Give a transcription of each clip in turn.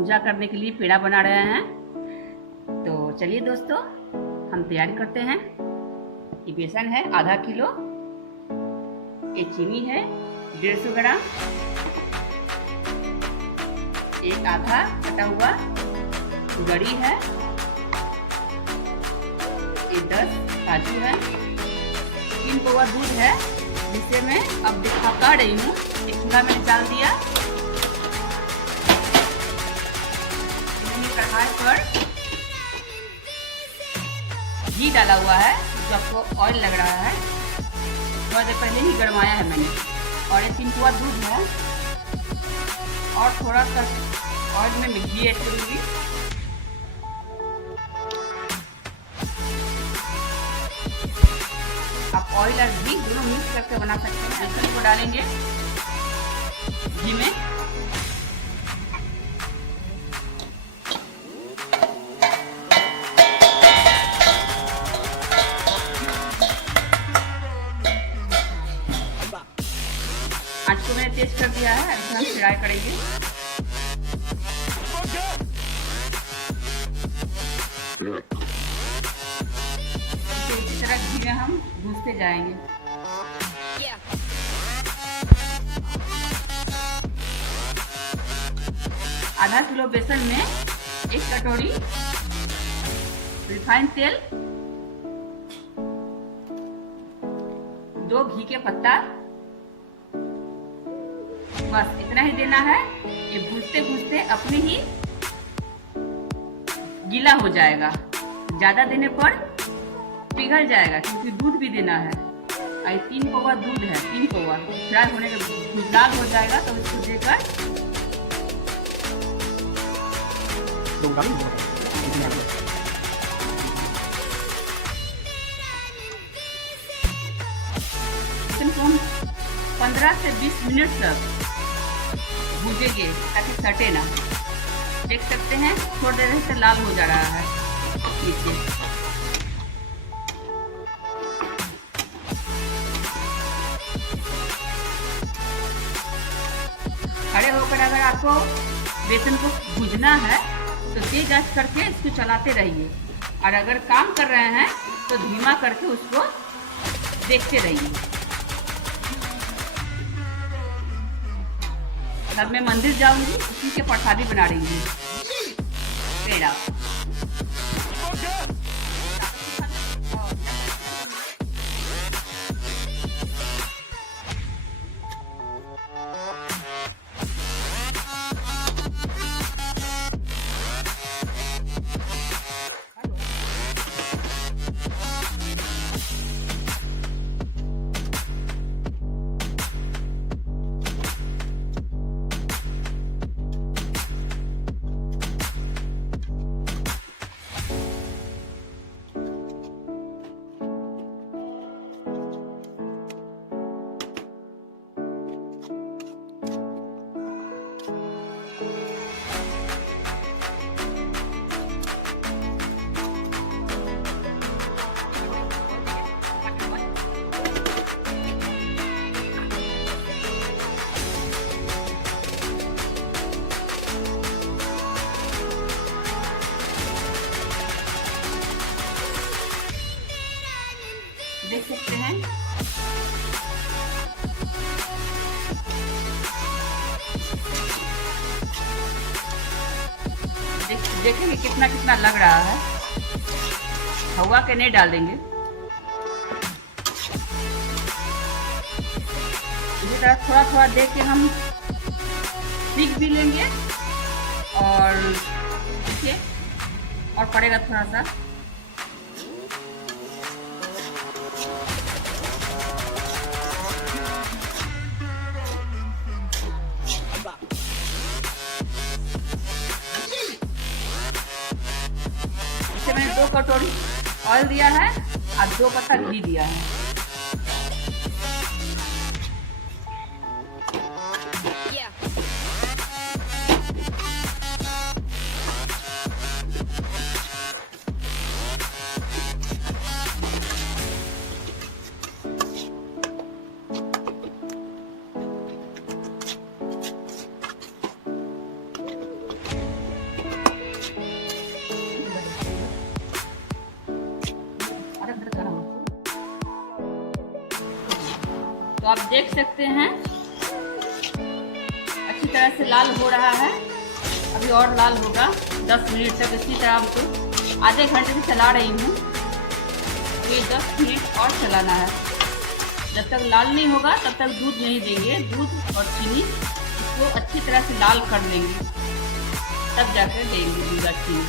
पूजा करने के लिए पेड़ा बना रहे हैं। तो चलिए दोस्तों, हम तैयारी करते हैं। ये बेसन है आधा किलो, ये चीनी है 150 ग्राम, एक आधा कटा हुआ गरी है, ये 10 काजू है, 3 पौवा दूध है जिसे मैं अब दिखा रही हूँ। एक चूल्हा मैंने डाल दिया, कढ़ाई पर घी डाला हुआ है जो आपको ऑयल लग रहा है, थोड़ा देर पहले ही गरमाया है मैंने। और ये 3 पौवा दूध है और थोड़ा सा ऑयल में मैं घी ऐड करूँगी। आप ऑयल और घी दोनों मिक्स करके बना सकते हैं। बेसन को डालेंगे घी में, आँच को मैंने तेज कर दिया है। ऐसे हम फ्राई करेंगे। इसी तरह घी में हम भूनते जाएंगे। आधा किलो बेसन में 1 कटोरी रिफाइंड तेल, 2 घी के पत्ता, बस इतना ही देना है। ये भूनते भूनते अपने ही गीला हो जाएगा, ज्यादा देने पर पिघल जाएगा क्योंकि दूध भी देना है। 3 पौवा दूध है, 3 पौवा फ्राई होने के लाल हो जाएगा तो इसको देकर इसको हम 15 से 20 मिनट तक भूजेंगे ताकि सटे ना। देख सकते हैं थोड़ी देर से लाल हो जा रहा है नीचे। खड़े होकर अगर आपको बेसन को भूजना है तो तेज आंच करके इसको चलाते रहिए, और अगर काम कर रहे हैं तो धीमा करके उसको देखते रहिए। तब मैं मंदिर जाऊंगी, उसी के प्रसादी बना रही हूँ पेड़ा। देख सकते हैं देखेंगे कितना कितना लग रहा है। हवा के नहीं डाल देंगे। इसी तरह थोड़ा थोड़ा देख के हम सीख भी लेंगे और देखिए और पड़ेगा थोड़ा सा। मैंने 2 कटोरी ऑयल दिया है और 2 पत्ता घी दिया है। आप देख सकते हैं अच्छी तरह से लाल हो रहा है। अभी और लाल होगा 10 मिनट तक। इसी तरह हमको आधे घंटे से चला रही हूँ। ये 10 मिनट और चलाना है। जब तक लाल नहीं होगा तब तक दूध नहीं देंगे। दूध और चीनी इसको अच्छी तरह से लाल कर लेंगे, तब जाकर देंगे दूध और चीनी।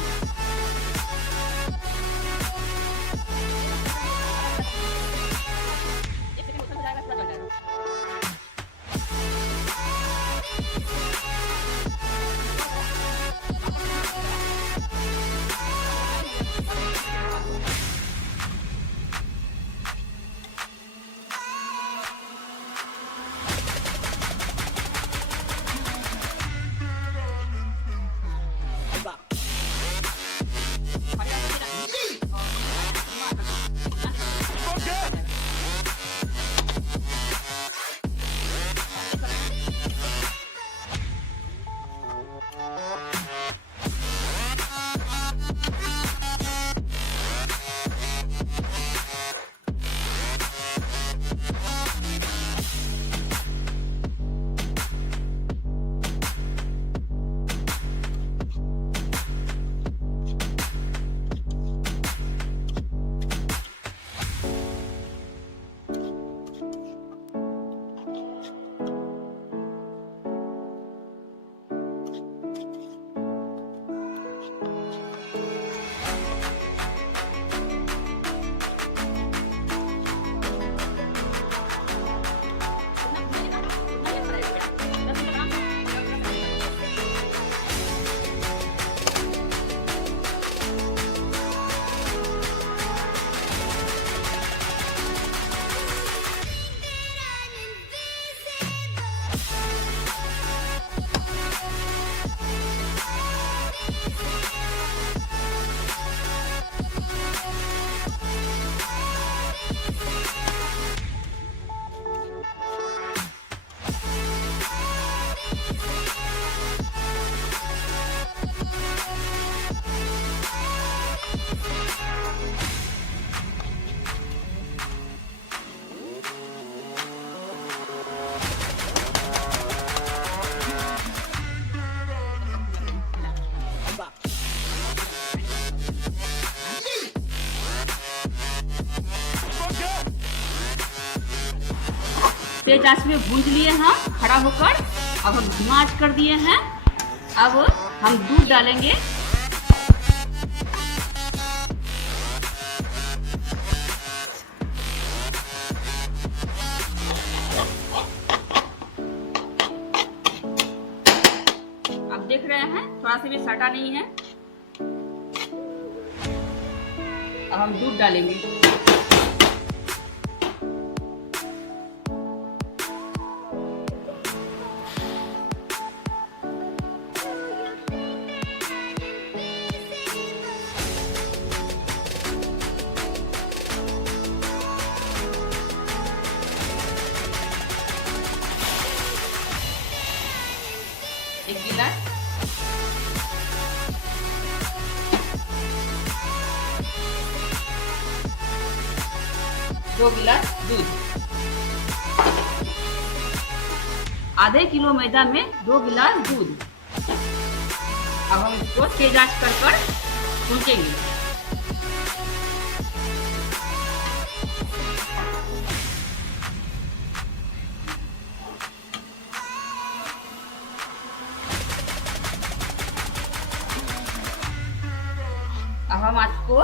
तेज आंच में भूंज लिए हम खड़ा होकर। अब हम धीमा आंच कर दिए हैं। अब हम दूध डालेंगे। आप देख रहे हैं थोड़ा सा भी सटा नहीं है। अब हम दूध डालेंगे। एक गिलास, दो गिलास दूध। आधे किलो मैदा में 2 गिलास दूध। अब हम इसको तेज आंच कर भूंजेंगे। अब हम आंच को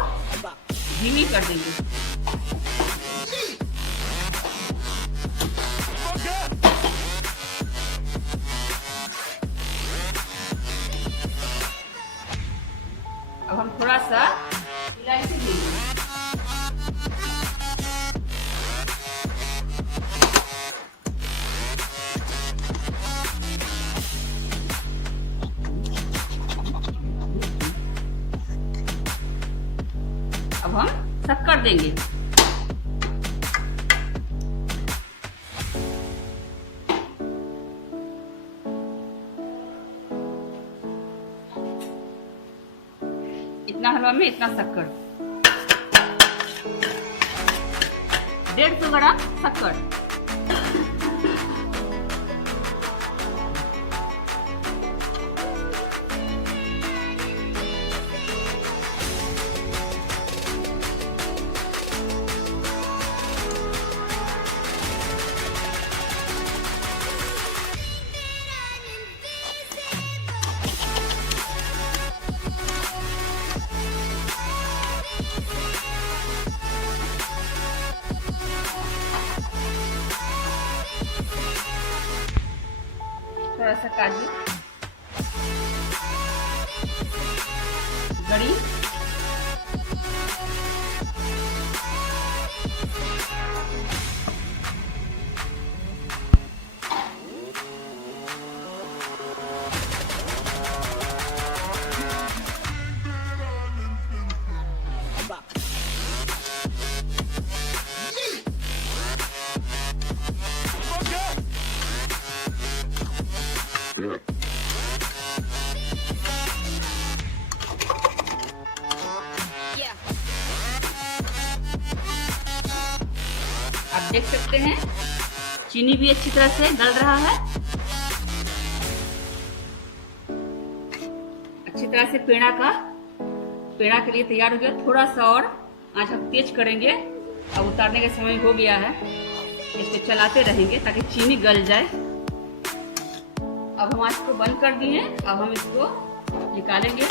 धीमी कर देंगे। अब हम थोड़ा सा इलायची देंगे। अब हम शक्कर देंगे। इतना हलवा में इतना शक्कर, 150 ग्राम शक्कर। थोड़ा सा काजू, गरी, आप देख सकते हैं चीनी भी अच्छी तरह से गल रहा है। अच्छी तरह से पेड़ा के लिए तैयार हो गया। थोड़ा सा और आंच हम तेज करेंगे। अब उतारने का समय हो गया है। इसको चलाते रहेंगे ताकि चीनी गल जाए। अब हम आंच को बंद कर दिए। अब हम इसको निकालेंगे।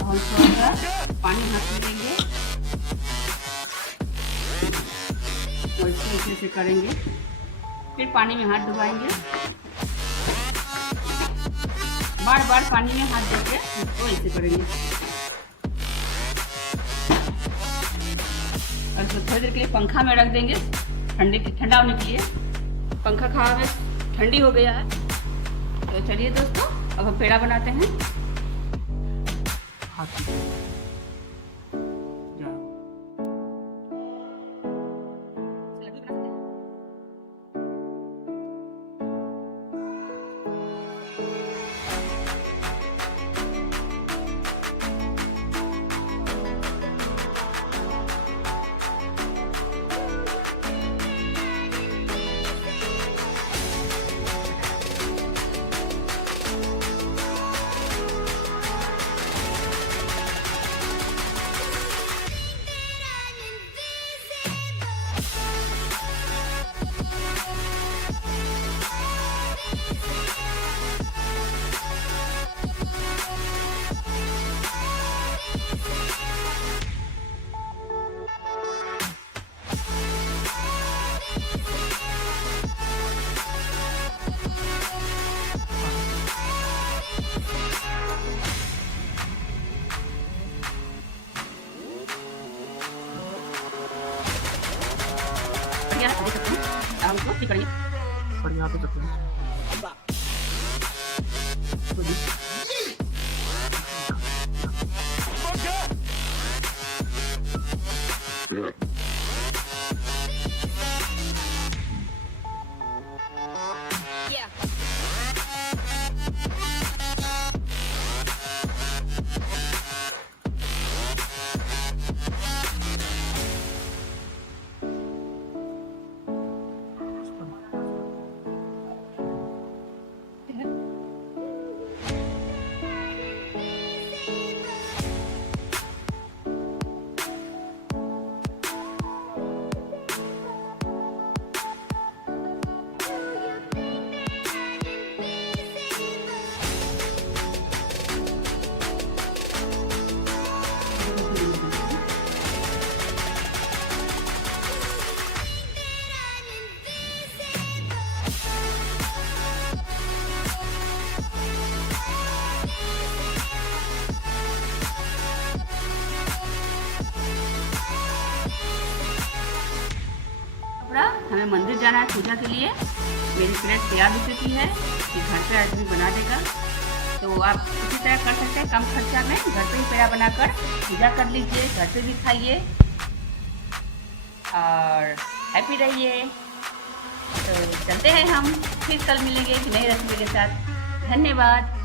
हम थोड़ा सा पानी हाथ में लेंगे और इसको इसे से करेंगे। फिर पानी में हाथ डुबाएंगे। बार बार पानी में हाथ देके इसको ऐसे करेंगे और इसको थोड़ी देर के लिए पंखा में रख देंगे ठंडा होने के लिए। पंखा खा में ठंडी हो गया है। तो चलिए दोस्तों, अब हम पेड़ा बनाते हैं। करेंगे और यहाँ पे सकते हैं। हमें मंदिर जाना है पूजा के लिए। मेरी प्लेट तैयार हो चुकी है। ये घर पे आदमी बना देगा। तो आप इसी तरह कर सकते हैं, कम खर्चा में घर पे ही पेड़ा बनाकर पूजा कर लीजिए, घर पे भी खाइए और हैप्पी रहिए। तो चलते हैं हम, फिर कल मिलेंगे एक नई रेसिपी के साथ। धन्यवाद।